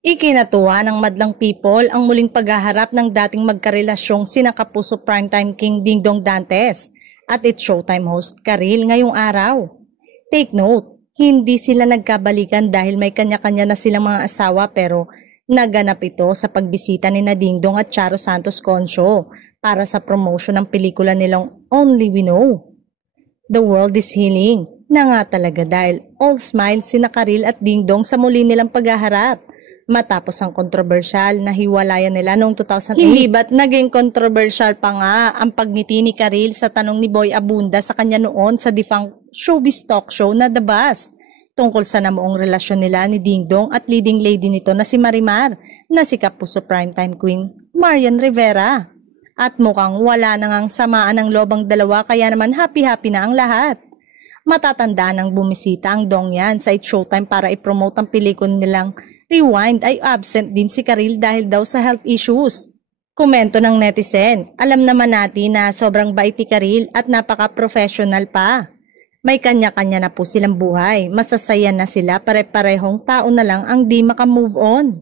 Ikinatuwa ng madlang people ang muling paghaharap ng dating magkarelasyong sina Kapuso Primetime King Dingdong Dantes at It's Showtime host Karil ngayong araw. Take note, hindi sila nagkabalikan dahil may kanya-kanya na silang mga asawa pero naganap ito sa pagbisita ni na Dingdong at Charo Santos Concho para sa promotion ng pelikula nilang Only We Know. The world is healing na nga talaga dahil all smiles sina Karil at Dingdong sa muli nilang paghaharap. Matapos ang kontrobersyal na hiwalayan nila noong 2008. Hindi ba't naging kontrobersyal pa nga ang pagngiti ni Karil sa tanong ni Boy Abunda sa kanya noon sa defunct showbiz talk show na The Buzz tungkol sa namuong relasyon nila ni Dingdong at leading lady nito na si Marimar na si Kapuso Primetime Queen Marian Rivera. At mukhang wala na ngang samaan ng loob ang dalawa kaya naman happy-happy na ang lahat. Matatandaan ng bumisita ang Dongyan sa It's Showtime para i-promote ang pelikula nilang Rewind ay absent din si Karil dahil daw sa health issues. Komento ng netizen, alam naman natin na sobrang bait ni Karil at napaka-professional pa. May kanya-kanya na po silang buhay, masasaya na sila pare-parehong tao na lang ang di maka-move on.